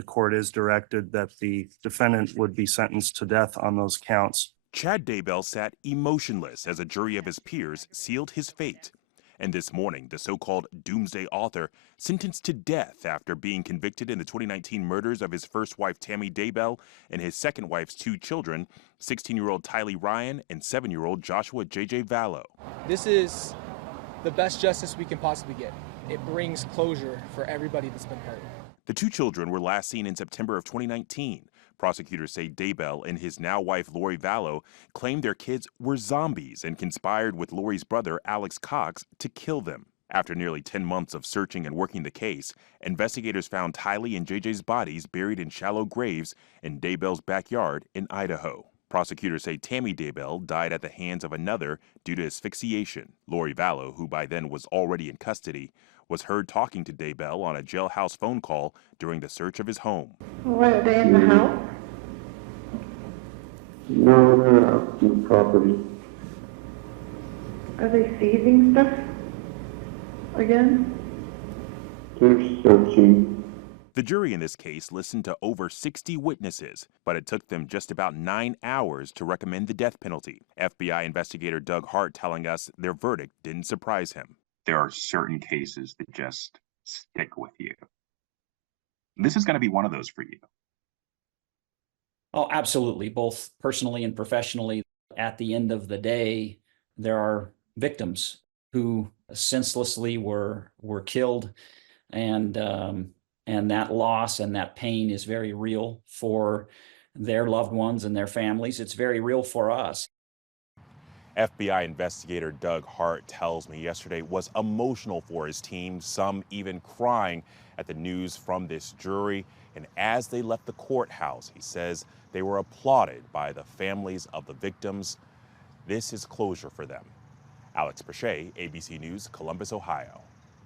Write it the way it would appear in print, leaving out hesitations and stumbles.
the court is directed that the defendant would be sentenced to death on those counts. Chad Daybell sat emotionless as a jury of his peers sealed his fate. And this morning, the so-called doomsday author sentenced to death after being convicted in the 2019 murders of his first wife, Tammy Daybell, and his second wife's two children, 16-year-old Tylee Ryan and 7-year-old Joshua J.J. Vallow. This is the best justice we can possibly get. It brings closure for everybody that's been hurt. The two children were last seen in September of 2019. Prosecutors say Daybell and his now wife Lori Vallow claimed their kids were zombies and conspired with Lori's brother Alex Cox to kill them. After nearly 10 months of searching and working the case, investigators found Tylee and JJ's bodies buried in shallow graves in Daybell's backyard in Idaho. Prosecutors say Tammy Daybell died at the hands of another due to asphyxiation. Lori Vallow, who by then was already in custody, was heard talking to Daybell on a jailhouse phone call during the search of his home. Were they in the house? No, they're out on the property. Are they seizing stuff again? They're searching. The jury in this case listened to over 60 witnesses, but it took them just about 9 hours to recommend the death penalty. FBI investigator Doug Hart telling us their verdict didn't surprise him. There are certain cases that just stick with you. This is going to be one of those for you. Oh, absolutely, both personally and professionally. At the end of the day, there are victims who senselessly were killed, and that loss and that pain is very real for their loved ones and their families. It's very real for us. FBI investigator Doug Hart tells me yesterday was emotional for his team, some even crying at the news from this jury. And as they left the courthouse, he says they were applauded by the families of the victims. This is closure for them. Alex Bechet, ABC News, Columbus, Ohio.